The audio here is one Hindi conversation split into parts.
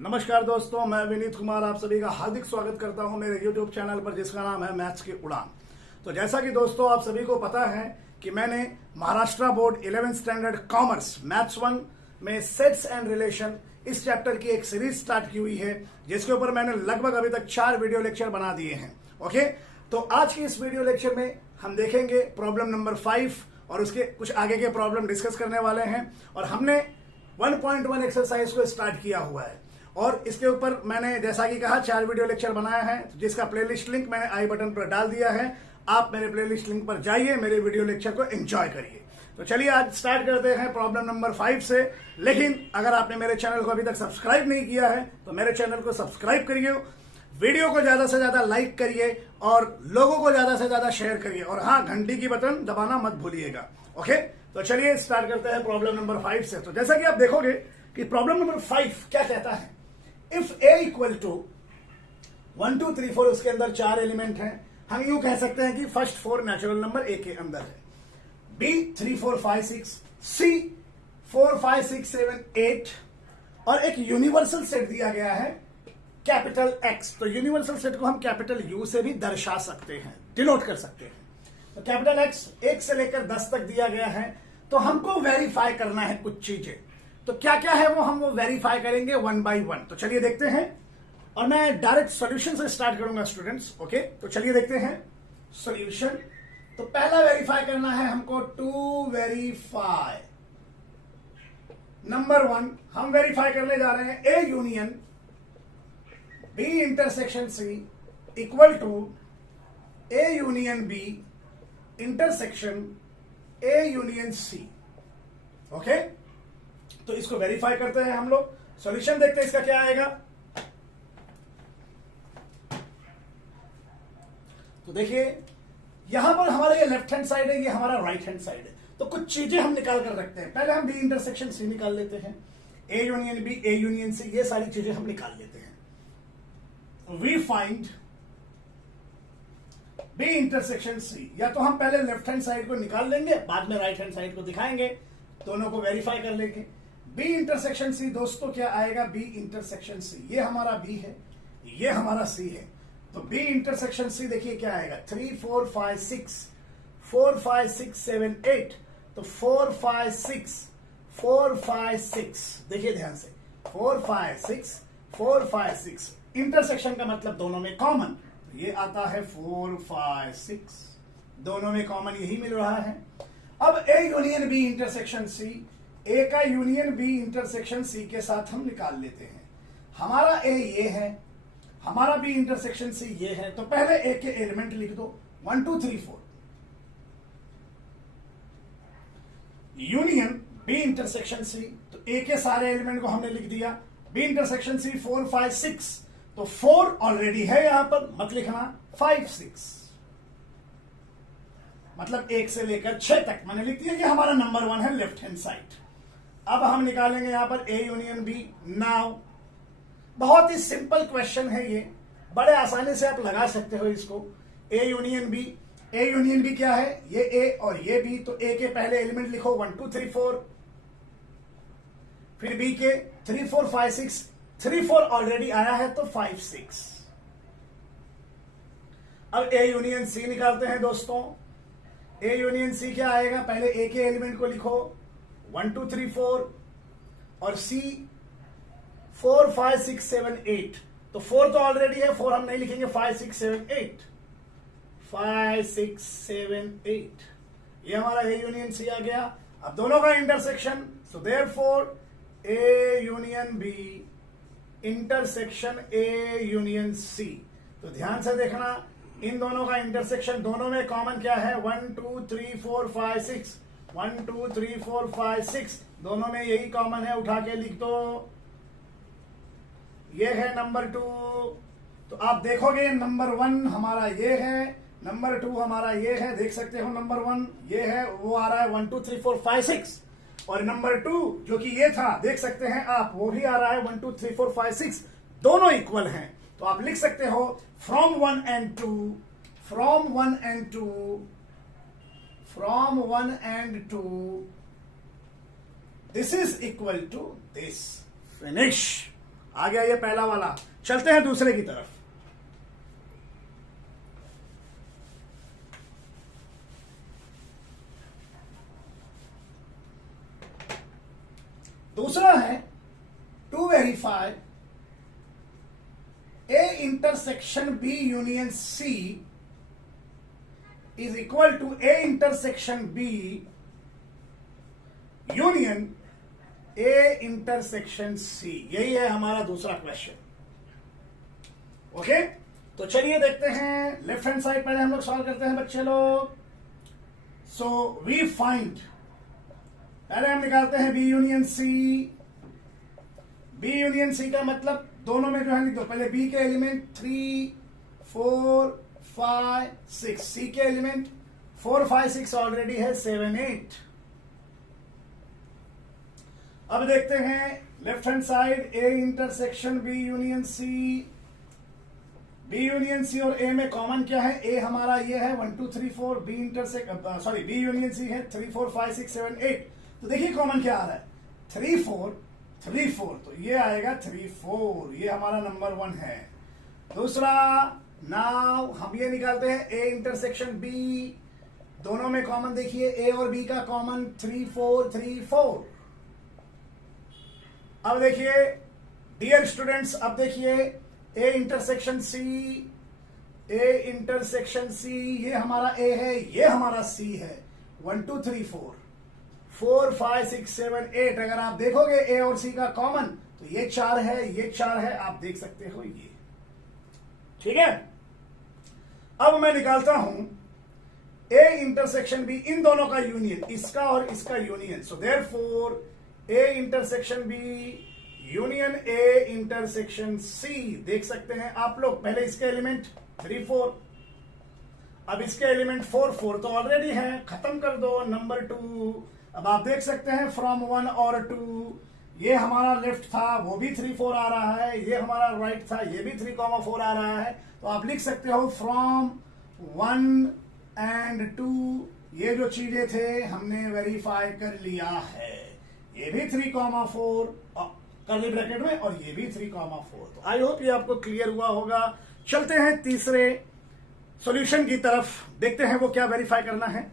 नमस्कार दोस्तों, मैं विनीत कुमार आप सभी का हार्दिक स्वागत करता हूं मेरे YouTube चैनल पर जिसका नाम है मैथ्स की उड़ान। तो जैसा कि दोस्तों आप सभी को पता है कि मैंने Maharashtra board 11th standard commerce maths 1 में सेट्स एंड रिलेशन इस चैप्टर की एक सीरीज स्टार्ट की हुई है, जिसके ऊपर मैंने लगभग अभी तक 4 वीडियो लेक्चर बना दिए हैं। ओके, तो आज की इस वीडियो लेक्चर में हम देखेंगे प्रॉब्लम नंबर 5 और उसके कुछ आगे के प्रॉब्लम डिस्कस करने वाले हैं। और हमने 1.1 एक्सरसाइज को स्टार्ट किया हुआ है और इसके ऊपर मैंने जैसा कि कहा 4 वीडियो लेक्चर बनाया है, जिसका प्लेलिस्ट लिंक मैंने आई बटन पर डाल दिया है। आप मेरे प्लेलिस्ट लिंक पर जाइए, मेरे वीडियो लेक्चर को एंजॉय करिए। तो चलिए आज स्टार्ट करते हैं प्रॉब्लम नंबर 5 से। लेकिन अगर आपने मेरे चैनल को अभी तक सब्सक्राइब नहीं किया है तो मेरे चैनल को सब्सक्राइब करिए, वीडियो को ज्यादा से ज्यादा लाइक करिए और लोगों को ज्यादा से ज्यादा शेयर करिए, और हाँ, घंटी की बटन दबाना मत भूलिएगा। ओके, तो चलिए स्टार्ट करते हैं प्रॉब्लम नंबर 5 से। तो जैसा कि आप देखोगे कि प्रॉब्लम नंबर 5 क्या कहता है, इफ a इक्वल टू 1 2 3 4, उसके अंदर 4 एलिमेंट हैं। हम यूं कह सकते हैं कि फर्स्ट 4 नेचुरल नंबर a के अंदर है, b 3 4 5 6, c 4 5 6 7 8 और एक यूनिवर्सल सेट दिया गया है कैपिटल x। तो यूनिवर्सल सेट को हम कैपिटल U से भी दर्शा सकते हैं, डिनोट कर सकते हैं। तो कैपिटल X 1 से लेकर 10 तक दिया गया है। तो हमको वेरीफाई करना है कुछ चीजें, तो क्या क्या है वो वेरीफाई करेंगे 1 बाय 1। तो चलिए देखते हैं, और मैं डायरेक्ट सॉल्यूशन से स्टार्ट करूंगा स्टूडेंट्स। ओके, तो चलिए देखते हैं सॉल्यूशन। तो पहला वेरीफाई करना है हमको, टू वेरीफाई नंबर 1 हम वेरीफाई करने जा रहे हैं A union B intersection C equal to A union B intersection A union C. Okay, तो इसको वेरीफाई करते हैं हम लोग। सॉल्यूशन देखते हैं इसका क्या आएगा। तो देखिए यहां पर हमारा ये लेफ्ट हैंड साइड है, ये हमारा राइट हैंड साइड है। तो कुछ चीजें हम निकाल कर रखते हैं। पहले हम बी इंटरसेक्शन सी निकाल लेते हैं, A union B, A union C, ये सारी चीजें हम निकाल लेते हैं। We find B intersection C. या तो हम पहले लेफ्ट हैंड साइड को निकाल लेंगे, बाद में राइट हैंड साइड को दिखाएंगे, दोनों को वेरीफाई कर लेंगे। बी इंटरसेक्शन सी दोस्तों क्या आएगा, बी इंटरसेक्शन सी, ये हमारा बी है, ये हमारा सी है। तो बी इंटरसेक्शन सी देखिए क्या आएगा, 3 4 5 6 4 5 6 7 8। तो 4 5 6 4 5 6, देखिए ध्यान से, 4 5 6 4 5 6, इंटरसेक्शन का मतलब दोनों में कॉमन। तो ये आता है 4 5 6, दोनों में कॉमन यही मिल रहा है। अब A union B intersection C, A का यूनियन बी इंटरसेक्शन सी के साथ हम निकाल लेते हैं। हमारा ए ये है, हमारा बी इंटरसेक्शन सी ये है। तो पहले ए के एलिमेंट लिख दो, 1 2 3 4 यूनियन बी इंटरसेक्शन सी। तो ए के सारे एलिमेंट को हमने लिख दिया। बी इंटरसेक्शन सी 4 5 6, तो 4 ऑलरेडी है यहां पर, मत लिखना 5 6, मतलब 1 से लेकर 6 तक मैंने लिख दिया। ये हमारा नंबर 1 है लेफ्ट हैंड साइड। अब हम निकालेंगे यहां पर ए यूनियन बी। नाउ बहुत ही सिंपल क्वेश्चन है ये, बड़े आसानी से आप लगा सकते हो इसको। A union B, A union B क्या है, ये ए और ये बी। तो ए के पहले एलिमेंट लिखो 1 2 3 4, फिर बी के 3 4 5 6, 3 4 ऑलरेडी आया है तो 5 6। अब ए यूनियन सी निकालते हैं दोस्तों। ए यूनियन सी क्या आएगा, पहले ए के एलिमेंट को लिखो 1 2 3 4 और सी 4 5 6 7 8। तो 4 तो ऑलरेडी है, 4 हम नहीं लिखेंगे, 5 6 7 8, 5 6 7 8, ये हमारा ए यूनियन सी आ गया। अब दोनों का intersection, so therefore A union B intersection A union C. तो ध्यान से देखना, इन दोनों का इंटरसेक्शन, दोनों में कॉमन क्या है, 1 2 3 4 5 6, 1 2 3 4 5 6, दोनों में यही कॉमन है, उठा के लिख दो। ये है नंबर 2। तो आप देखोगे नंबर 1 हमारा ये है, नंबर 2 हमारा ये है, देख सकते हो नंबर 1 ये है, वो आ रहा है 1 2 3 4 5 6, और नंबर 2 जो कि ये था देख सकते हैं आप, वो भी आ रहा है 1 2 3 4 5 6, दोनों इक्वल हैं। तो आप लिख सकते हो from 1 and 2, from 1 and 2, from 1 and 2, this is equal to this. Finish. आ गया ये पहला वाला। चलते हैं दूसरे की तरफ। दूसरा है to verify A intersection B union C is equal to A intersection B union A intersection C। यही है हमारा दूसरा क्वेश्चन। ओके, तो चलिए देखते हैं। लेफ्ट हैंड साइड पहले हम लोग सॉल्व करते हैं बच्चे लोग। सो वी फाइंड, पहले हम निकालते हैं B union C। B union C का मतलब दोनों में जो है लिख दो। पहले B के एलिमेंट 3, 4, 5, 6, C के एलिमेंट 4, 5, 6 ऑलरेडी है 7, 8। अब देखते हैं left hand side A intersection B union C। B union C और A में कॉमन क्या है? A हमारा ये है 1, 2, 3, 4। B intersection B union C है 3, 4, 5, 6, 7, 8। तो देखिए कॉमन क्या आ रहा है, 3, 4, 3, 4, तो ये आएगा 3, 4। ये हमारा नंबर 1 है। दूसरा, नाउ हम ये निकालते हैं A इंटरसेक्शन B। दोनों में कॉमन देखिए A और B का कॉमन 3, 4, 3, 4। अब देखिए डियर स्टूडेंट्स, अब देखिए A intersection C। A intersection C, ये हमारा A है, ये हमारा C है। 1, 2, 3, 4, 4, 5, 6, 7, 8। अगर आप देखोगे A और C का कॉमन तो ये 4 है, ये 4 है, आप देख सकते हो ये। ठीक है, अब मैं निकालता हूं A इंटरसेक्शन B, इन दोनों का यूनियन, इसका और इसका union. So therefore A intersection B union A intersection C। देख सकते हैं आप लोग, पहले इसके एलिमेंट 3, 4, अब इसके एलिमेंट 4, 4 तो ऑलरेडी है, खत्म कर दो। नंबर 2, अब आप देख सकते हैं फ्रॉम 1 और 2, ये हमारा लेफ्ट था, वो भी 3, 4 आ रहा है। ये हमारा राइट था, ये भी 3, 4 आ रहा है। तो आप लिख सकते हो फ्रॉम 1 एंड 2, ये जो चीजें थे हमने वेरीफाई कर लिया है। ये भी 3, 4 कर्ली ब्रैकेट में, और ये भी 3, 4। तो आई होप ये आपको क्लियर हुआ होगा। चलते हैं तीसरे सॉल्यूशन की तरफ, देखते हैं वो क्या वेरीफाई करना है।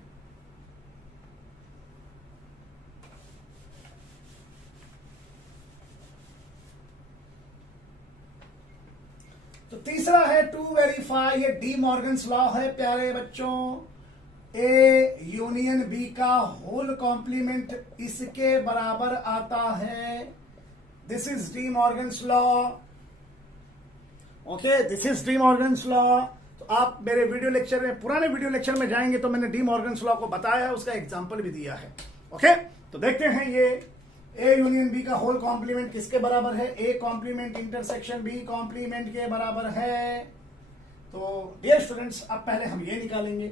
तो तीसरा है टू वेरीफाई, ये डी मॉर्गन्स लॉ है प्यारे बच्चों। ए यूनियन बी का होल कॉम्प्लीमेंट इसके बराबर आता है। This is D Morgan's law. Okay, this is D Morgan's law. तो आप मेरे वीडियो लेक्चर में, पुराने वीडियो लेक्चर में जाएंगे तो मैंने डी मॉर्गन्स लॉ को बताया है, उसका एग्जाम्पल भी दिया है। ओके, तो देखते हैं ये ए यूनियन बी का होल कॉम्प्लीमेंट किसके बराबर है? A complement intersection B complement के बराबर है। तो डियर स्टूडेंट्स, अब पहले हम ये निकालेंगे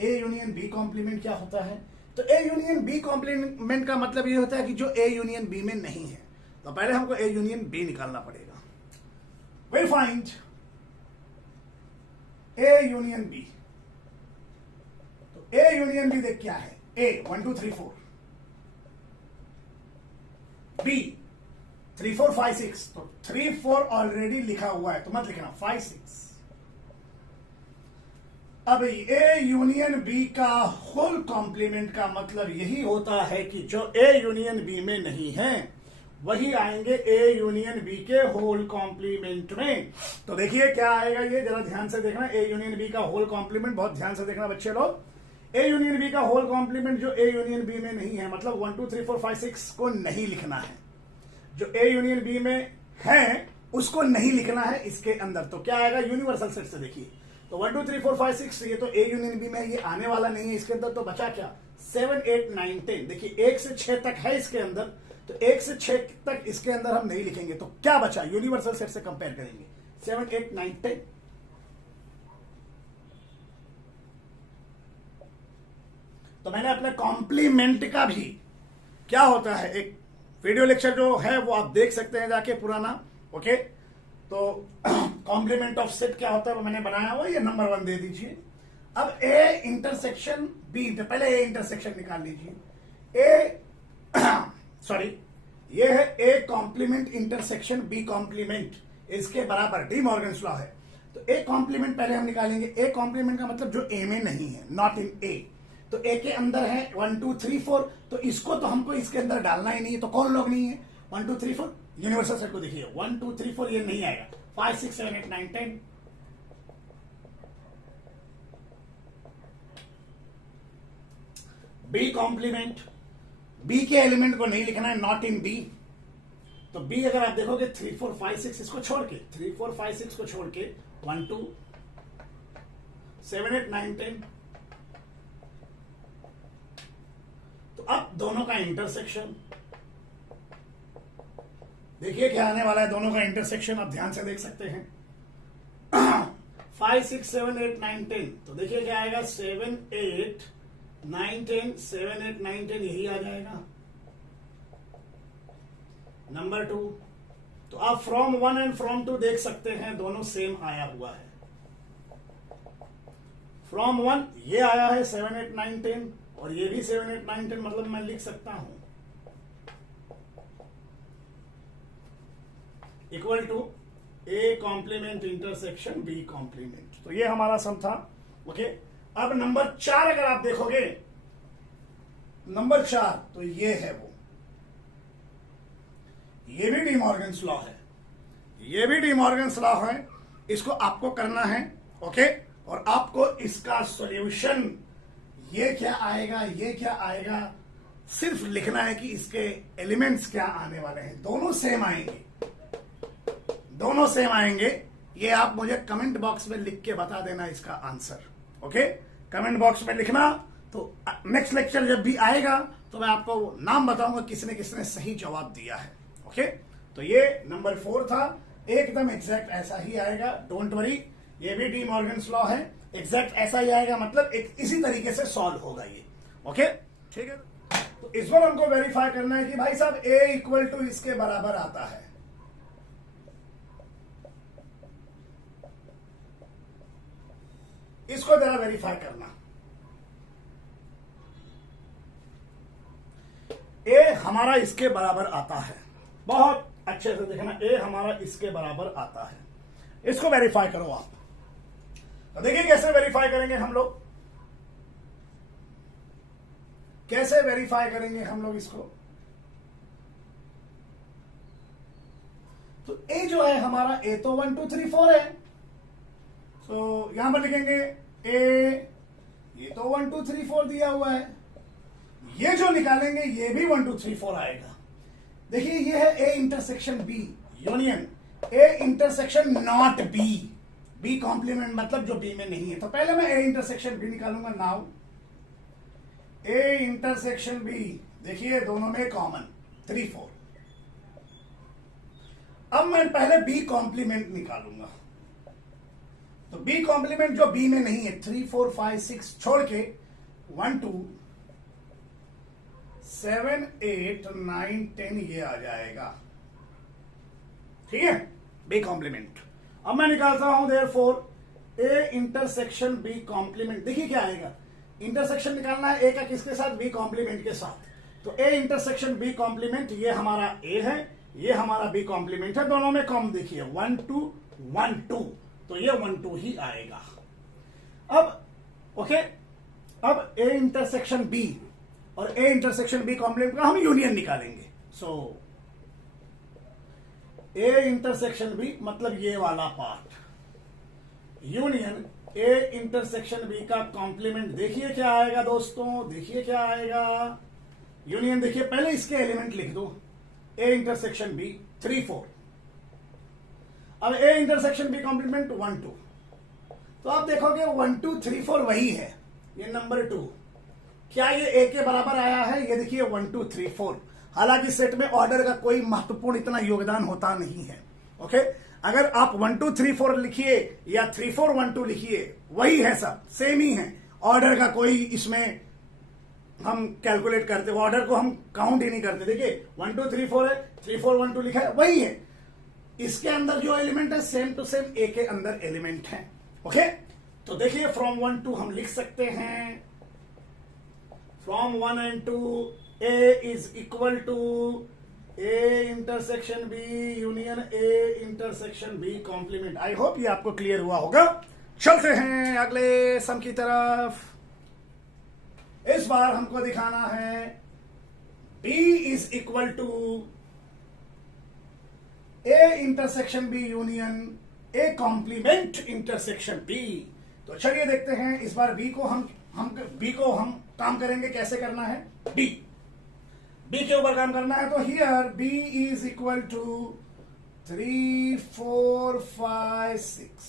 ए यूनियन बी कॉम्प्लीमेंट क्या होता है। तो ए यूनियन बी कॉम्प्लीमेंट का मतलब ये होता है कि जो ए यूनियन बी में नहीं है। तो पहले हमको ए यूनियन बी निकालना पड़ेगा। We find A union B. तो ए यूनियन बी देख क्या है? A 1, 2, 3, 4, B 3, 4, 5, 6। तो 3, 4 ऑलरेडी लिखा हुआ है तो मत लिखना, 5, 6। अब ए यूनियन बी का होल कॉम्प्लीमेंट का मतलब यही होता है कि जो ए यूनियन बी में नहीं है वही आएंगे ए यूनियन बी के होल कॉम्प्लीमेंट में। तो देखिए क्या आएगा, ये जरा ध्यान से देखना। ए यूनियन बी का होल कॉम्प्लीमेंट, बहुत ध्यान से देखना बच्चे लोग। ए यूनियन बी का होल कॉम्प्लीमेंट जो ए यूनियन बी में नहीं है, मतलब 1, 2, 3, 4, 5, 6 को नहीं लिखना है। जो ए यूनियन बी में है उसको नहीं लिखना है इसके अंदर। तो क्या आएगा? यूनिवर्सल सेट से देखिए, तो 1, 2, 3, 4, 5, 6 ये तो ए यूनियन बी में, ये आने वाला नहीं है इसके अंदर। तो बचा क्या? 7, 8, 9, 10। देखिए 1 से 6 तक है इसके अंदर, तो 1 से 6 तक इसके अंदर हम नहीं लिखेंगे। तो क्या बचा? यूनिवर्सल सेट से कंपेयर करेंगे, 7, 8, 9, 10। तो मैंने अपने कॉम्प्लीमेंट का भी क्या होता है, एक वीडियो लेक्चर जो है वो आप देख सकते हैं जाके पुराना। ओके, तो कॉम्प्लीमेंट ऑफ सेट क्या होता है वो मैंने बनाया हुआ, ये नंबर 1 दे दीजिए। अब ए इंटरसेक्शन बी, पहले ए इंटरसेक्शन निकाल लीजिए। ए सॉरी, ये है A complement intersection B complement, इसके बराबर डी मॉर्गन्स लॉ है। तो ए कॉम्प्लीमेंट पहले हम निकालेंगे। ए कॉम्प्लीमेंट का मतलब जो ए में नहीं है, नॉट इन ए। तो ए के अंदर है 1 2 3 4, तो इसको तो हमको इसके अंदर डालना ही नहीं है। तो कौन लोग नहीं है? 1 2 3 4 यूनिवर्सल सेट को देखिए, 1 2 3 4 ये नहीं आएगा। 5 6 7 8 9 10 बी कॉम्प्लीमेंट, बी के एलिमेंट को नहीं लिखना है, नॉट इन बी। तो बी अगर आप देखोगे 3 4 5 6 इसको छोड़ के, 3 4 5 6 को छोड़ के 1 2 7 8 9 10। तो अब दोनों का इंटरसेक्शन देखिए क्या आने वाला है। दोनों का इंटरसेक्शन आप ध्यान से देख सकते हैं। 5 6 7 8 9 10, तो देखिए क्या आएगा, 7 8 9 10, 7 8 9 10 यही आ जाएगा। नंबर 2, तो आप फ्रॉम 1 एंड फ्रॉम 2 देख सकते हैं, दोनों सेम आया हुआ है। फ्रॉम 1 ये आया है 7 8 9 10, और ये भी 7 8 9 10, मतलब मैं लिख सकता हूं equal to A complement intersection B complement. तो ये हमारा सम था। ओके, अब नंबर 4 अगर आप देखोगे, नंबर 4 तो ये है वो, ये भी डी मॉर्गन्स लॉ है, ये भी डी मॉर्गन्स लॉ है। इसको आपको करना है। ओके, और आपको इसका सॉल्यूशन ये क्या आएगा, ये क्या आएगा, सिर्फ लिखना है कि इसके एलिमेंट्स क्या आने वाले हैं। दोनों सेम आएंगे, दोनों सेम आएंगे। ये आप मुझे कमेंट बॉक्स में लिख के बता देना इसका आंसर। ओके, कमेंट बॉक्स में लिखना। तो नेक्स्ट लेक्चर जब भी आएगा तो मैं आपको नाम बताऊंगा किसने किसने सही जवाब दिया है। ओके, तो ये नंबर 4 था, एकदम एग्जैक्ट ऐसा ही आएगा, डोंट वरी। ये भी डी मॉर्गन्स लॉ है, एग्जैक्ट ऐसा ही आएगा, मतलब एक इसी तरीके से सॉल्व होगा ये। ओके, ठीक है। तो इस बार हमको वेरीफाई करना है कि भाई साहब ए इक्वल टू इसके बराबर आता है। इसको जरा वेरीफाई करना। ए हमारा इसके बराबर आता है, बहुत अच्छे से देखना, ए हमारा इसके बराबर आता है। इसको वेरीफाई करो आप। तो देखिए कैसे वेरीफाई करेंगे हम लोग, कैसे वेरीफाई करेंगे हम लोग इसको। तो ए जो है हमारा, ए तो 1 2 3 4 है, तो यहां पर लिखेंगे ए, ये तो 1 2 3 4 दिया हुआ है। ये जो निकालेंगे ये भी 1 2 3 4 आएगा। देखिए ये है A intersection B union A intersection not B, B complement मतलब जो बी में नहीं है। तो पहले मैं ए इंटरसेक्शन बी निकालूंगा। नाउ ए इंटरसेक्शन बी, देखिए दोनों में कॉमन 3 4। अब मैं पहले बी कॉम्प्लीमेंट निकालूंगा। तो बी कॉम्प्लीमेंट जो बी में नहीं है, 3 4 5 6 छोड़ के 1 2 7 8 9 10 ये आ जाएगा। ठीक है, बी कॉम्प्लीमेंट। अब मैं निकालता हूं therefore A intersection B complement. देखिए क्या आएगा, इंटरसेक्शन निकालना है ए का किसके साथ, बी कॉम्प्लीमेंट के साथ। तो ए इंटरसेक्शन बी कॉम्प्लीमेंट, ये हमारा ए है, ये हमारा बी कॉम्प्लीमेंट है, दोनों में कॉमन देखिए 1 2 1 2, तो ये 1 2 ही आएगा। अब ओके, अब ए इंटरसेक्शन बी और ए इंटरसेक्शन बी कॉम्प्लीमेंट का हम यूनियन निकालेंगे। सो ए इंटरसेक्शन बी मतलब ये वाला part, union A intersection B का कॉम्प्लीमेंट। देखिए क्या आएगा दोस्तों, देखिए क्या आएगा यूनियन। देखिए पहले इसके एलिमेंट लिख दो, ए इंटरसेक्शन बी 3 4। अब ए इंटरसेक्शन बी कॉम्प्लीमेंट 1 2। तो आप देखोगे 1 2 3 4 वही है। ये नंबर 2 क्या ये ए के बराबर आया है, ये देखिए 1 2 3 4। हालांकि सेट में ऑर्डर का कोई महत्वपूर्ण इतना योगदान होता नहीं है। ओके, अगर आप 1 2 3 4 लिखिए या 3 4 1 2 लिखिए, वही है, सब सेम ही है। ऑर्डर का कोई इसमें हम कैलकुलेट करते, ऑर्डर को हम काउंट ही नहीं करते। देखिए 1 2 3 4 है, 3 4 1 2 लिखा है, वही है। इसके अंदर जो एलिमेंट है सेम टू सेम ए के अंदर एलिमेंट है। ओके, तो देखिए फ्रॉम 1 2 हम लिख सकते हैं, from 1 and 2 A is equal to A intersection B union A intersection B complement. I hope ये आपको क्लियर हुआ होगा। चलते हैं अगले सम की तरफ। इस बार हमको दिखाना है B is equal to A intersection B union A complement intersection B. तो चलिए देखते हैं इस बार B को हम काम करेंगे। कैसे करना है? B के ऊपर काम करना है। तो here B is equal to 3 4 5 6।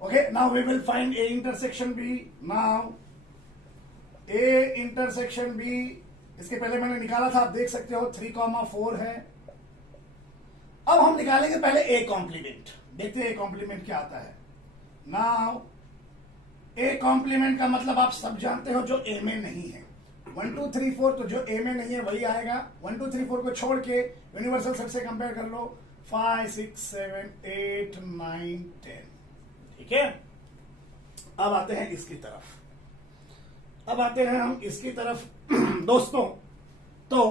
Okay, now we will find A intersection B। Now A intersection B, इसके पहले मैंने निकाला था, आप देख सकते हो 3,4 है। अब हम निकालेंगे पहले A कॉम्प्लीमेंट। देखते हैं A कॉम्प्लीमेंट क्या आता है। नाउ A कॉम्प्लीमेंट का मतलब आप सब जानते हो, जो A में नहीं है। 1 2 3 4, तो जो A में नहीं है वही आएगा। 1 2 3 4 को छोड़ के यूनिवर्सल सेट से कंपेयर कर लो। 5 6 7 8 9 10। ठीक है, अब आते हैं इसकी तरफ। दोस्तों, तो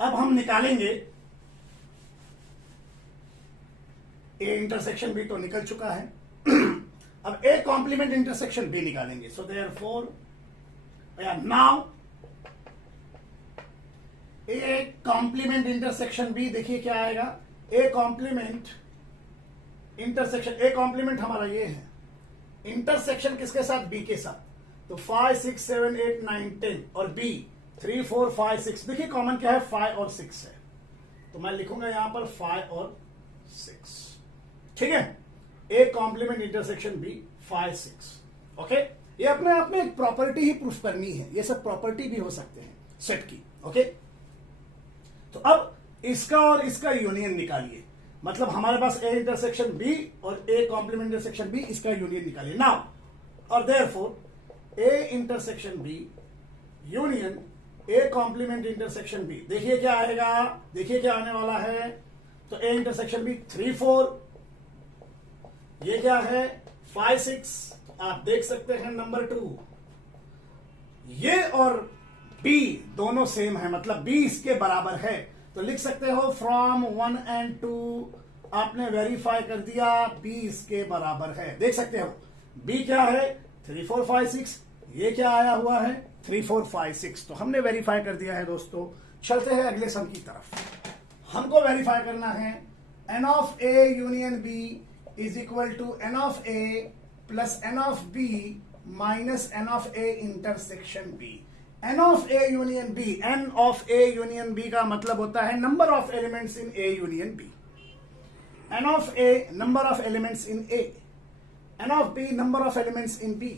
अब हम निकालेंगे A इंटरसेक्शन B, तो निकल चुका है। अब A कॉम्प्लीमेंट इंटरसेक्शन B निकालेंगे। So therefore now A complement intersection B, देखिए क्या आएगा। A complement intersection, A complement हमारा ये है। इंटरसेक्शन किसके साथ? B के साथ। तो 5 6 7 8 9 10 और B 3 4 5 6। देखिए कॉमन क्या है? 5 और 6 है, तो मैं लिखूंगा यहां पर 5 और 6। ठीक है, A complement intersection B 5 6। Okay, ये अपने आप में एक प्रॉपर्टी ही प्रूफ करनी है। ये सब प्रॉपर्टी भी हो सकते हैं सेट की। ओके, तो अब इसका और इसका यूनियन निकालिए। मतलब हमारे पास A इंटरसेक्शन B और A कॉम्प्लीमेंट इंटरसेक्शन B, इसका यूनियन निकालिए। नाउ और therefore A intersection B union A complement intersection B, देखिए क्या आएगा, देखिए क्या आने वाला है। तो A इंटरसेक्शन B 3 4, ये क्या है 5 6। आप देख सकते हैं नंबर 2, ये और B दोनों सेम है, मतलब B इसके बराबर है। तो लिख सकते हो फ्रॉम 1 and 2, आपने वेरीफाई कर दिया B इसके बराबर है। देख सकते हो B क्या है 3 4 5 6, ये क्या आया हुआ है 3 4 5 6। तो हमने वेरीफाई कर दिया है दोस्तों। चलते हैं अगले सम की तरफ। हमको वेरीफाई करना है n of A union B is equal to n of A plus n of B minus n of A intersection B। n of A union B, n of A union B का मतलब होता है number of elements in A union B। n of A number of elements in A, n of B number of elements in B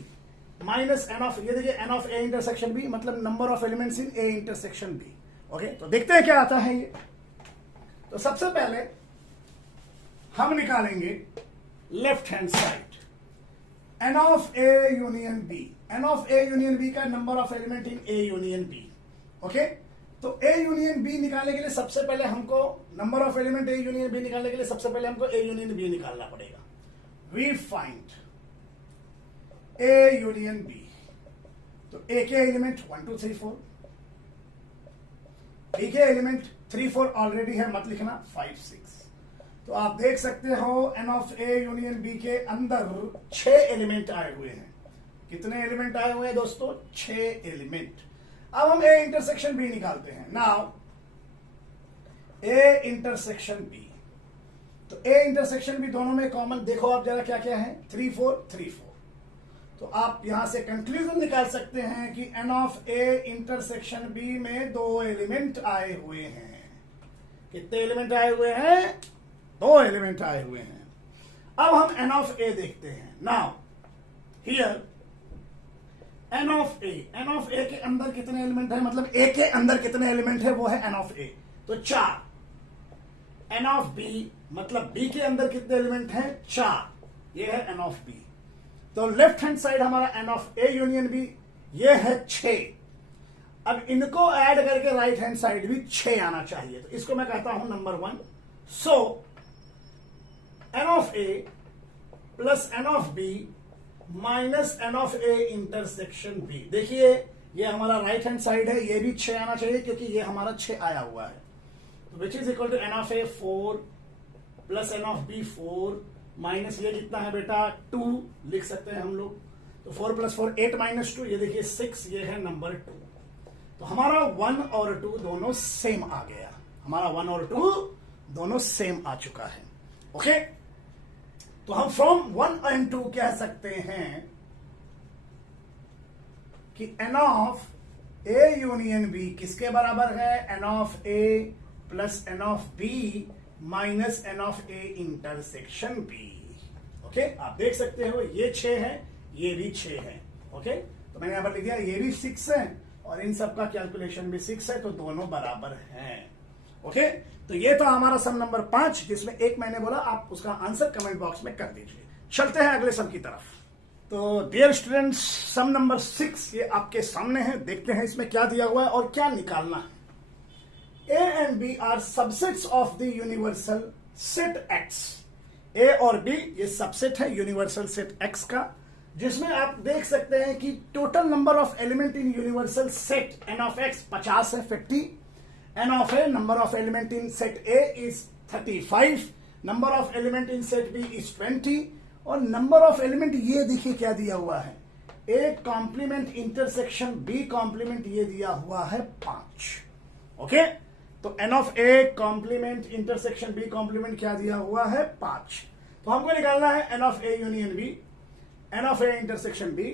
minus n of, ये देखिए n of A intersection B मतलब number of elements in A intersection B। Okay, तो देखते हैं क्या आता है ये। तो सबसे पहले हम निकालेंगे left hand side n of A union B। n of A union B का number of element in A union B। Okay, तो A यूनियन B निकालने के लिए सबसे पहले हमको number of element A union B निकालने के लिए सबसे पहले हमको A यूनियन B निकालना पड़ेगा। We find A union B। तो A के एलिमेंट 1 2 3 4, B के एलिमेंट 3 4 ऑलरेडी है, मत लिखना 5 6। तो आप देख सकते हो n of A union B के अंदर 6 एलिमेंट आए हुए हैं। कितने एलिमेंट आए हुए हैं दोस्तों? 6 एलिमेंट। अब हम A इंटरसेक्शन B निकालते हैं। नाउ A इंटरसेक्शन B, तो A इंटरसेक्शन B दोनों में कॉमन देखो आप जरा क्या क्या है, 3 4 3 4। तो आप यहां से कंक्लूजन निकाल सकते हैं कि n of A intersection B में 2 एलिमेंट आए हुए हैं। कितने एलिमेंट आए हुए हैं? 2 एलिमेंट आए हुए हैं। अब हम n ऑफ A देखते हैं। Now here n of A के अंदर कितने एलिमेंट है, मतलब A के अंदर कितने एलिमेंट है, वो है n ऑफ A, तो 4। n ऑफ B मतलब B के अंदर कितने एलिमेंट हैं? 4, ये है n ऑफ B। तो लेफ्ट हैंड साइड हमारा n of A union B ये है 6। अब इनको ऐड करके राइट हैंड साइड भी 6 आना चाहिए, तो इसको मैं कहता हूं number 1। So n of A plus n of B minus n of A intersection B। देखिए ये हमारा राइट हैंड साइड है, ये भी 6 आना चाहिए क्योंकि ये हमारा 6 आया हुआ है। तो which is equal to n of A 4 plus n of B 4 minus ये कितना है बेटा 2 लिख सकते हैं हम लोग। तो 4 प्लस 4 8 माइनस 2 ये देखिए 6, ये है नंबर 2। तो हमारा 1 और 2 दोनों सेम आ गया, हमारा 1 और 2 दोनों सेम आ चुका है। ओके, तो हम फ्रॉम 1 एंड 2 कह सकते हैं कि n of A union B किसके बराबर है, n of A plus n of B minus n of A intersection B. Okay, आप देख सकते हो ये 6 है, ये भी 6 है। ओके, तो मैंने यहां पर लिख दिया ये भी 6 है और इन सब का कैलकुलेशन भी 6 है, तो दोनों बराबर हैं। ओके, तो ये था हमारा सम नंबर 5, जिसमें एक मैंने बोला, आप उसका आंसर कमेंट बॉक्स में कर दीजिए। चलते हैं अगले सम की तरफ। तो डियर स्टूडेंट्स, सम नंबर 6 ये आपके सामने है, देखते हैं इसमें क्या दिया हुआ है और क्या निकालना है। A and B are subsets of the universal set X। A और B ये सबसेट है यूनिवर्सल सेट X का, जिसमें आप देख सकते हैं कि total number of element in universal set n of x 50 है 50, n of a number of element in set A is 35, number of element in set B is 20 और नंबर ऑफ एलिमेंट ये देखिए क्या दिया हुआ है, A complement intersection B complement ये दिया हुआ है 5। ओके, तो n of a complement intersection b complement क्या दिया हुआ है 5। तो हमको निकालना है n of a union b, n of a intersection b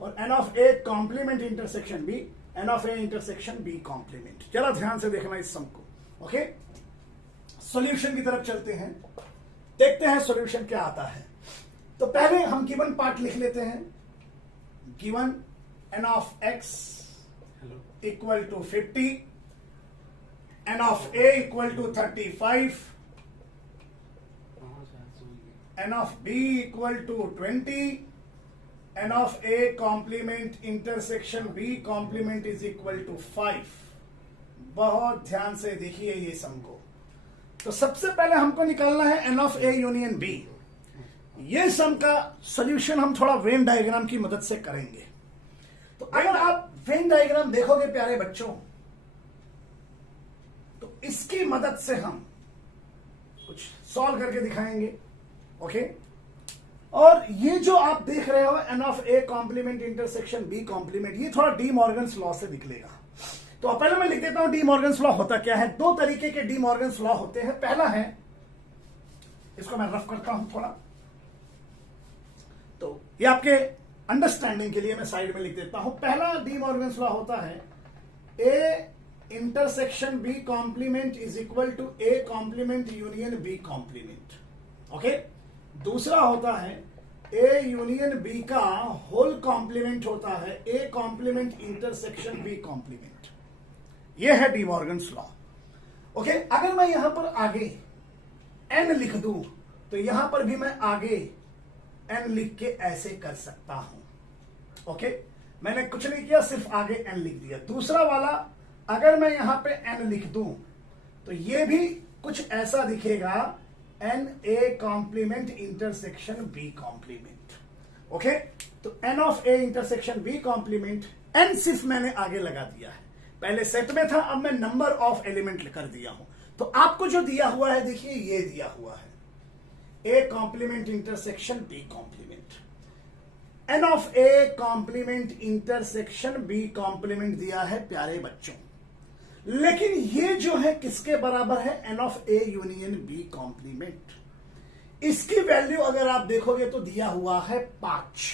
और n of a complement intersection b, n of a intersection b complement. जरा ध्यान से देखना इस सम को। ओके, सॉल्यूशन की तरफ चलते हैं, देखते हैं सॉल्यूशन क्या आता है। तो पहले हम गिवन पार्ट लिख लेते हैं। Given n of x equal to 50, n of a equal to 35, n of b equal to 20, n of a complement intersection b complement is equal to 5। बहुत ध्यान से देखिए ये सम को। तो सबसे पहले हमको निकालना है n of a union b। ये सम का सॉल्यूशन हम थोड़ा वेन डायग्राम की मदद से करेंगे। तो अगर आप वेन डायग्राम देखोगे प्यारे बच्चों, तो इसकी मदद से हम कुछ सॉल्व करके दिखाएंगे। ओके, और ये जो आप देख रहे हो n of A complement intersection B complement, ये थोड़ा डी मॉर्गन्स लॉ से निकलेगा। तो पहले मैं लिख देता हूं डी मॉर्गन्स लॉ होता क्या है। दो तरीके के डी मॉर्गन्स लॉ होते हैं। पहला है, इसको मैं रफ करता हूं थोड़ा, तो ये आपके अंडरस्टैंडिंग के लिए मैं साइड में लिख देता हूं। पहला डी मॉर्गन्स लॉ होता है A intersection B complement is equal to A complement union B complement. Okay, दूसरा होता है ए यूनियन बी का होल कॉम्प्लीमेंट होता है A complement intersection B complement. ये है डी मॉर्गन्स लॉ। ओके, अगर मैं यहां पर आगे एन लिख दूं तो यहां पर भी मैं आगे एन लिख के ऐसे कर सकता हूं। ओके, मैंने कुछ नहीं किया, सिर्फ आगे एन लिख दिया। दूसरा वाला अगर मैं यहां पे एन लिख दूं तो ये भी कुछ ऐसा दिखेगा, n A complement intersection B complement. Okay, तो n of A intersection B complement, n सिर्फ मैंने आगे लगा दिया है, पहले सेट में था, अब मैं नंबर ऑफ एलिमेंट कर दिया हूं। तो आपको जो दिया हुआ है देखिए ये दिया हुआ है A complement intersection B complement, n of A complement intersection B complement दिया है प्यारे बच्चों। लेकिन ये जो है किसके बराबर है, n of A union B complement. इसकी वैल्यू अगर आप देखोगे तो दिया हुआ है 5।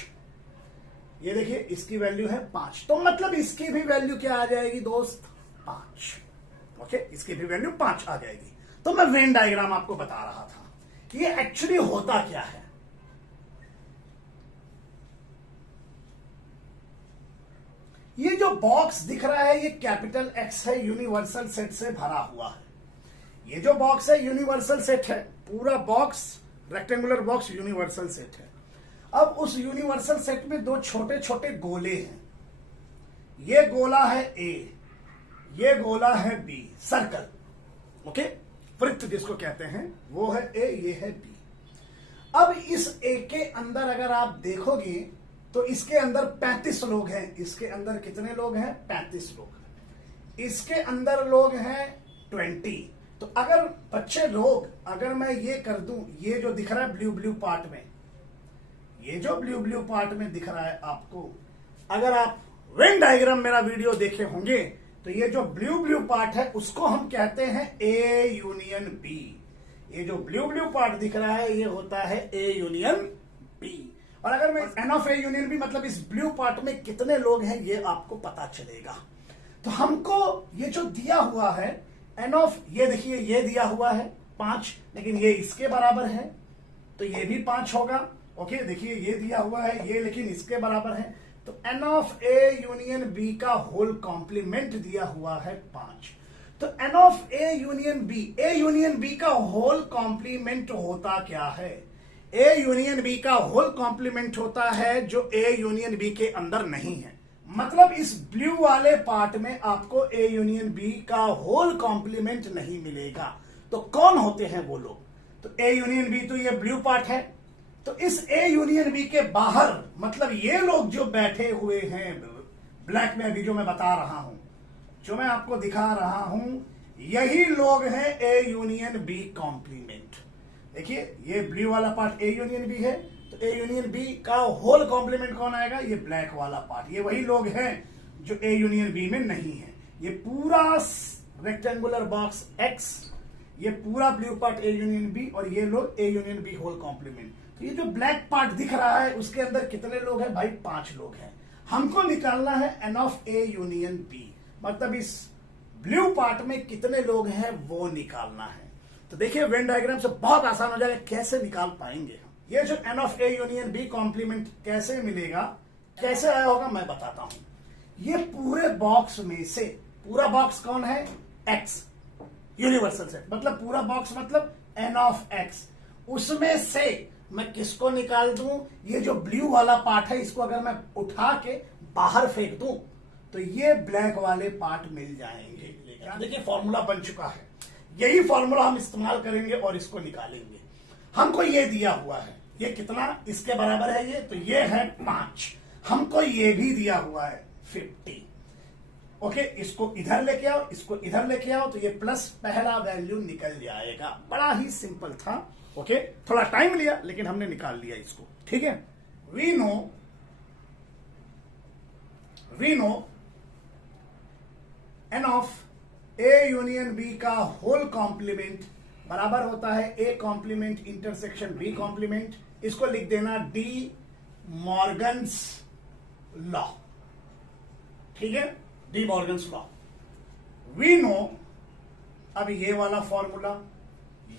ये देखिए इसकी वैल्यू है 5, तो मतलब इसकी भी वैल्यू क्या आ जाएगी दोस्त, 5। ओके, इसकी भी वैल्यू 5 आ जाएगी। तो मैं वेन डायग्राम आपको बता रहा था कि ये एक्चुअली होता क्या है। ये जो बॉक्स दिख रहा है ये कैपिटल एक्स है, यूनिवर्सल सेट से भरा हुआ है। ये जो बॉक्स है यूनिवर्सल सेट है, पूरा box rectangular box universal set है। अब उस यूनिवर्सल सेट में दो छोटे छोटे गोले हैं। ये गोला है ए, ये गोला है बी, सर्कल। ओके, वृत्त जिसको कहते हैं वो है ए, ये है बी। अब इस ए के अंदर अगर आप देखोगे तो इसके अंदर 35 लोग हैं। इसके अंदर कितने लोग हैं, 35 लोग हैं। इसके अंदर लोग हैं 20, तो अगर बच्चे लोग, अगर मैं ये कर दूं, ये जो दिख रहा है ब्लू ब्लू पार्ट में, ये जो ब्लू ब्लू पार्ट में दिख रहा है आपको, अगर आप वेन डायग्राम मेरा वीडियो देखे होंगे तो ये जो ब्लू ब्लू पार्ट है उसको हम कहते हैं ए यूनियन बी। ये जो ब्लू ब्लू पार्ट दिख रहा है ये होता है ए यूनियन बी। और अगर मैं n of A union B मतलब इस ब्लू पार्ट में कितने लोग हैं ये आपको पता चलेगा। तो हमको ये जो दिया हुआ है एन ऑफ, ये देखिए ये दिया हुआ है 5, लेकिन ये इसके बराबर है तो ये भी 5 होगा। ओके, देखिए ये दिया हुआ है ये, लेकिन इसके बराबर है, तो n of A union B का होल कॉम्प्लीमेंट दिया हुआ है 5। तो n of A union B का होल कॉम्प्लीमेंट होता क्या है? ए यूनियन बी का होल कॉम्प्लीमेंट होता है जो ए यूनियन बी के अंदर नहीं है। मतलब इस ब्लू वाले पार्ट में आपको ए यूनियन बी का होल कॉम्प्लीमेंट नहीं मिलेगा। तो कौन होते हैं वो लोग? तो ए यूनियन बी तो ये ब्लू पार्ट है, तो इस ए यूनियन बी के बाहर मतलब ये लोग जो बैठे हुए हैं ब्लैक में, अभी जो मैं बता रहा हूं, जो मैं आपको दिखा रहा हूं, यही लोग हैं ए यूनियन बी कॉम्प्लीमेंट। देखिए ये ब्लू वाला पार्ट ए यूनियन बी है, तो ए यूनियन बी का होल कॉम्प्लीमेंट कौन आएगा? ये ब्लैक वाला पार्ट। ये वही लोग हैं जो ए यूनियन बी में नहीं है। ये पूरा रेक्टेंगुलर बॉक्स एक्स, ये पूरा blue part A union B, और ये लोग A union B whole complement. तो ये जो ब्लैक पार्ट दिख रहा है उसके अंदर कितने लोग हैं भाई? 5 लोग हैं। हमको निकालना है n of A union B, मतलब इस ब्लू पार्ट में कितने लोग हैं वो निकालना है। तो देखिए वेन डायग्राम से बहुत आसान हो जाएगा, कैसे निकाल पाएंगे हम। ये जो n of A union B complement कैसे मिलेगा, कैसे आया होगा मैं बताता हूं। ये पूरे बॉक्स में से, पूरा बॉक्स कौन है? एक्स, यूनिवर्सल सेट, मतलब पूरा बॉक्स मतलब एन ऑफ एक्स। उसमें से मैं किसको निकाल दूं? ये जो ब्लू वाला पार्ट है इसको अगर मैं उठा के बाहर फेंक दूं तो ये ब्लैक वाले पार्ट मिल जाएंगे। देखिए फॉर्मूला बन चुका है, यही फॉर्मूला हम इस्तेमाल करेंगे और इसको निकालेंगे। हमको ये दिया हुआ है, ये कितना इसके बराबर है? ये तो ये है 5। हमको ये भी दिया हुआ है 50। ओके, इसको इधर लेके आओ, इसको इधर लेके आओ, तो ये प्लस पहला वैल्यू निकल जाएगा। बड़ा ही सिंपल था। ओके, थोड़ा टाइम लिया लेकिन हमने निकाल लिया इसको। ठीक है, we know n of A union B का होल कॉम्प्लीमेंट बराबर होता है A complement intersection B complement. इसको लिख देना डी मॉर्गन्स लॉ। ठीक है, De Morgan's law. We know, अब ये वाला फॉर्मूला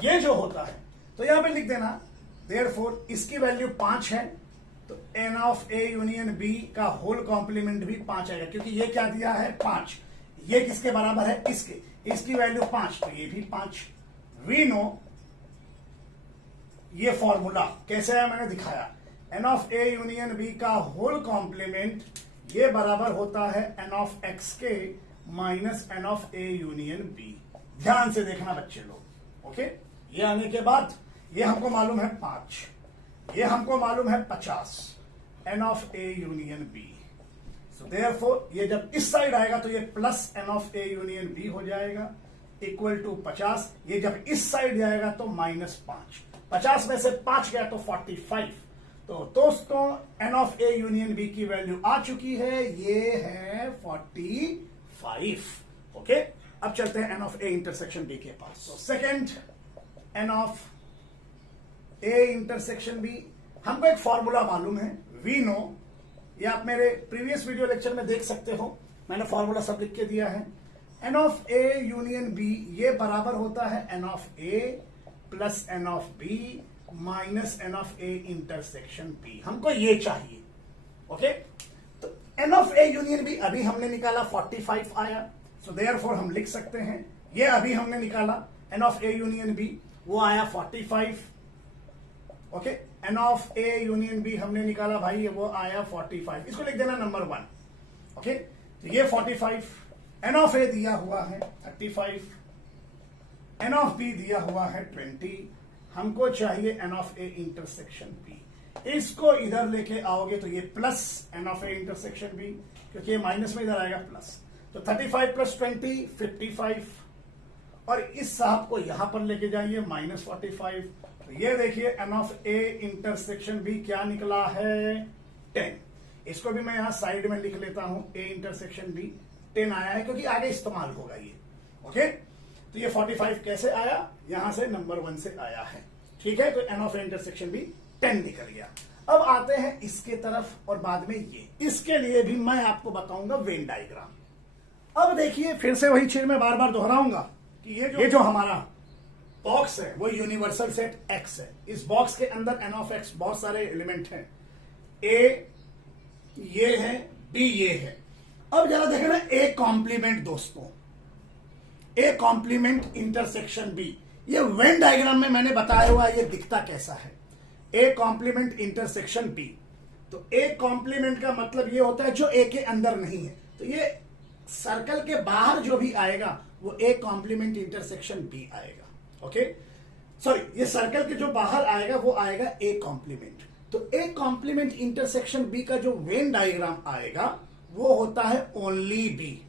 ये जो होता है तो यहां पे लिख देना देयरफॉर इसकी वैल्यू 5 है, तो n of A union B का होल कॉम्प्लीमेंट भी 5 आएगा, क्योंकि ये क्या दिया है? 5। ये किसके बराबर है? इसके। इसकी वैल्यू 5, तो ये भी 5। वी नो, ये फॉर्मूला कैसे है मैंने दिखाया। N of A union B का होल कॉम्प्लीमेंट ये बराबर होता है एन ऑफ एक्स के minus n of A union B. ध्यान से देखना बच्चे लोग। ओके, ये आने के बाद ये हमको मालूम है 5, ये हमको मालूम है 50 n of A union B. So therefore ये जब इस साइड आएगा तो ये plus n of A union B हो जाएगा इक्वल टू 50। ये जब इस साइड जाएगा तो -5। 50 में से 5 गया तो 45। तो दोस्तों n of A union B की वैल्यू आ चुकी है, ये है 45। ओके, अब चलते हैं n of A intersection B के पास। तो second n of A intersection B, हमको एक फॉर्मूला मालूम है। वी नो, ये आप मेरे प्रीवियस वीडियो लेक्चर में देख सकते हो, मैंने फॉर्मूला सब लिख के दिया है। N of A union B ये बराबर होता है n of A plus n of B minus n of A intersection B. हमको ये चाहिए। ओके, तो n of A union B अभी हमने निकाला 45 आया, सो देयरफॉर हम लिख सकते हैं ये अभी हमने निकाला n of A union B, वो आया 45। Okay, n of A union B हमने निकाला भाई, वो आया 45। इसको लिख देना नंबर 1। ओके, तो ये 45, एन ऑफ ए दिया हुआ है 35, एन ऑफ बी दिया हुआ है 20। हमको चाहिए n of A intersection B. इसको इधर लेके आओगे तो ये plus n of A intersection B, क्योंकि ये माइनस में इधर आएगा प्लस। तो 35 प्लस 20 55 और इस साहब को यहां पर लेके जाइए -45। तो ये देखिए n of A intersection B क्या निकला है 10। इसको भी मैं यहां साइड में लिख लेता हूं, ए इंटरसेक्शन बी 10 आया है क्योंकि आगे इस्तेमाल होगा ये। ओके, तो ये 45 कैसे आया, यहां से नंबर 1 से आया है। ठीक है, तो n of A intersection B 10 निकल गया। अब आते हैं इसके तरफ और बाद में ये, इसके लिए भी मैं आपको बताऊंगा वेन डायग्राम। अब देखिए फिर से वही चीज मैं बार बार दोहराऊंगा कि ये जो हमारा बॉक्स है वो यूनिवर्सल सेट एक्स है। इस बॉक्स के अंदर एन ऑफ एक्स बहुत सारे एलिमेंट हैं, ए ये है, बी ये है। अब जरा देखना ए कॉम्प्लीमेंट दोस्तों, ए कॉम्प्लीमेंट इंटरसेक्शन बी, ये वेन डायग्राम में मैंने बताया हुआ ये दिखता कैसा है। ए कॉम्प्लीमेंट इंटरसेक्शन बी, तो ए कॉम्प्लीमेंट का मतलब ये होता है जो ए के अंदर नहीं है। तो ये सर्कल के बाहर जो भी आएगा वो ए कॉम्प्लीमेंट इंटरसेक्शन बी आएगा। ओके, सॉरी, ये सर्कल के जो बाहर आएगा वो आएगा ए कॉम्प्लीमेंट। तो ए कॉम्प्लीमेंट इंटरसेक्शन बी का जो वेन डायग्राम आएगा वो होता है only B,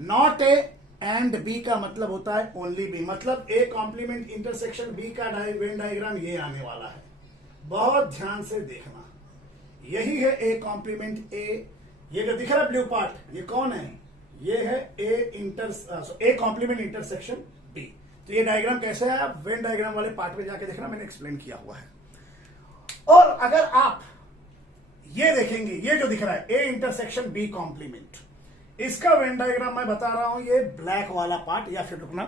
not A and B का मतलब होता है ओनली बी। मतलब ए कॉम्प्लीमेंट इंटरसेक्शन बी का वेन डायग्राम ये आने वाला है, बहुत ध्यान से देखना। यही है ए कॉम्प्लीमेंट ए, ये जो दिख रहा है ब्लू पार्ट ये कौन है, ये है ए कॉम्प्लीमेंट इंटरसेक्शन बी। तो ये डायग्राम कैसे है, आप वेन डायग्राम वाले पार्ट में जाके देखना, मैंने एक्सप्लेन किया हुआ है। और अगर आप ये देखेंगे, ये जो दिख रहा है ए इंटरसेक्शन बी कॉम्प्लीमेंट, इसका वेन डायग्राम मैं बता रहा हूं, ये ब्लैक वाला पार्ट, या फिर रुकना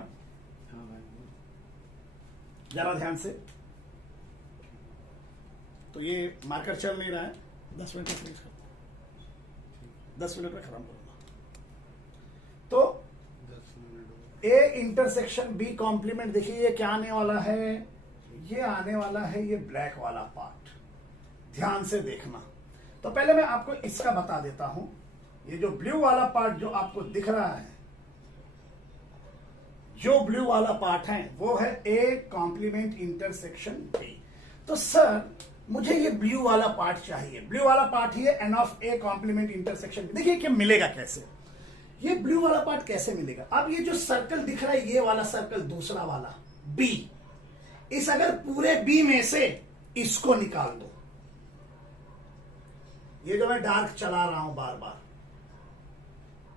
जरा ध्यान से, तो ये मार्कर चल नहीं रहा है, 10 मिनट में फिनिश करता, 10 मिनट में खत्म करूंगा। तो ए इंटरसेक्शन बी कॉम्प्लीमेंट देखिए ये क्या आने वाला है, ये आने वाला है ये ब्लैक वाला पार्ट, ध्यान से देखना। तो पहले मैं आपको इसका बता देता हूं, ये जो ब्लू वाला पार्ट जो आपको दिख रहा है, जो ब्लू वाला पार्ट है वो है ए कॉम्प्लीमेंट इंटरसेक्शन बी। तो सर मुझे ये ब्लू वाला पार्ट चाहिए, ब्लू वाला पार्ट ही है n of A complement intersection B. देखिए कि मिलेगा कैसे, ये ब्लू वाला पार्ट कैसे मिलेगा। अब ये जो सर्कल दिख रहा है ये वाला सर्कल, दूसरा वाला बी, इस अगर पूरे बी में से इसको निकाल दो, ये जो मैं डार्क चला रहा हूं बार बार,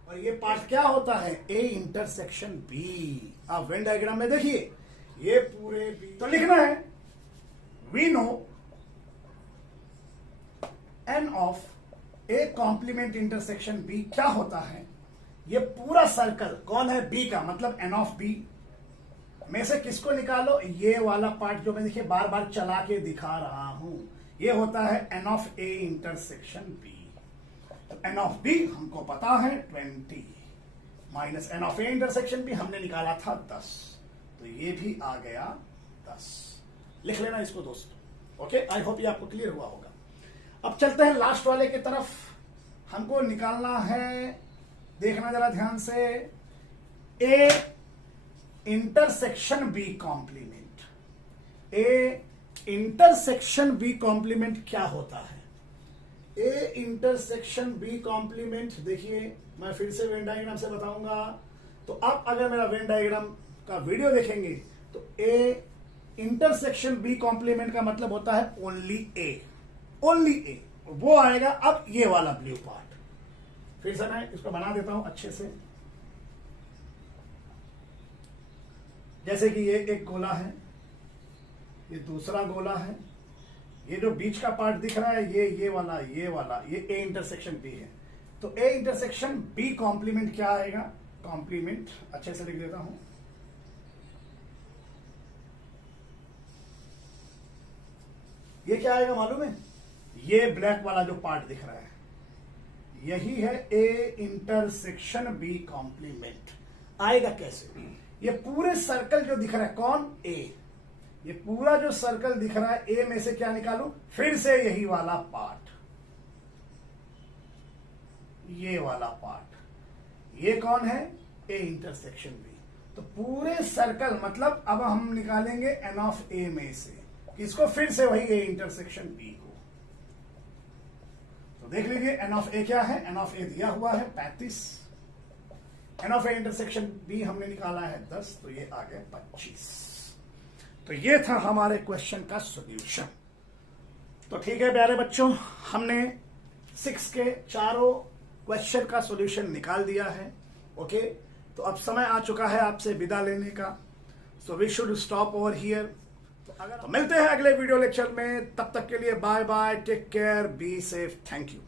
और ये पार्ट क्या होता है ए इंटरसेक्शन बी। आप वेन डायग्राम में देखिए ये पूरे बी, तो लिखना है we know n of A complement intersection B क्या होता है। ये पूरा सर्कल कौन है, बी का, मतलब एन ऑफ बी में से किसको निकालो, ये वाला पार्ट जो मैं देखिए बार बार चला के दिखा रहा हूं, ये होता है n of A intersection B. तो एन ऑफ बी हमको पता है 20 minus n of A intersection B हमने निकाला था 10, तो ये भी आ गया 10। लिख लेना इसको दोस्तों। ओके, आई होप ये आपको क्लियर हुआ होगा। अब चलते हैं लास्ट वाले की तरफ, हमको निकालना है, देखना जरा ध्यान से, A intersection B complement. A intersection B complement क्या होता है, ए इंटरसेक्शन बी कॉम्प्लीमेंट देखिए मैं फिर से वेन डायग्राम से बताऊंगा। तो अब अगर मेरा वेन डायग्राम का वीडियो देखेंगे तो ए इंटरसेक्शन बी कॉम्प्लीमेंट का मतलब होता है ओनली ए, ओनली ए, वो आएगा। अब ये वाला ब्लू पार्ट, फिर से मैं इसको बना देता हूं अच्छे से, जैसे कि ये एक गोला है, ये दूसरा गोला है, ये जो बीच का पार्ट दिख रहा है ये वाला ये ए इंटरसेक्शन बी है। तो ए इंटरसेक्शन बी कॉम्प्लीमेंट क्या आएगा, कॉम्प्लीमेंट अच्छे से लिख देता हूं, ये क्या आएगा मालूम है, ये ब्लैक वाला जो पार्ट दिख रहा है यही है ए इंटरसेक्शन बी कॉम्प्लीमेंट। आएगा कैसे, ये पूरे सर्कल जो दिख रहा है कौन, ए, ये पूरा जो सर्कल दिख रहा है ए में से क्या निकालू, फिर से यही वाला पार्ट, ये वाला पार्ट, ये कौन है, ए इंटरसेक्शन बी। तो पूरे सर्कल मतलब अब हम निकालेंगे एन ऑफ ए में से किसको, फिर से वही ए इंटरसेक्शन बी को। तो देख लीजिए एन ऑफ ए क्या है, एन ऑफ ए दिया हुआ है 35, n of A intersection B हमने निकाला है 10, तो ये आ गया 25। तो ये था हमारे क्वेश्चन का सॉल्यूशन। तो ठीक है प्यारे बच्चों, हमने 6 के चारों क्वेश्चन का सॉल्यूशन निकाल दिया है। ओके, तो अब समय आ चुका है आपसे विदा लेने का। So we should stop over here. तो मिलते हैं अगले वीडियो लेक्चर में, तब तक के लिए bye bye, take care, be safe, thank you.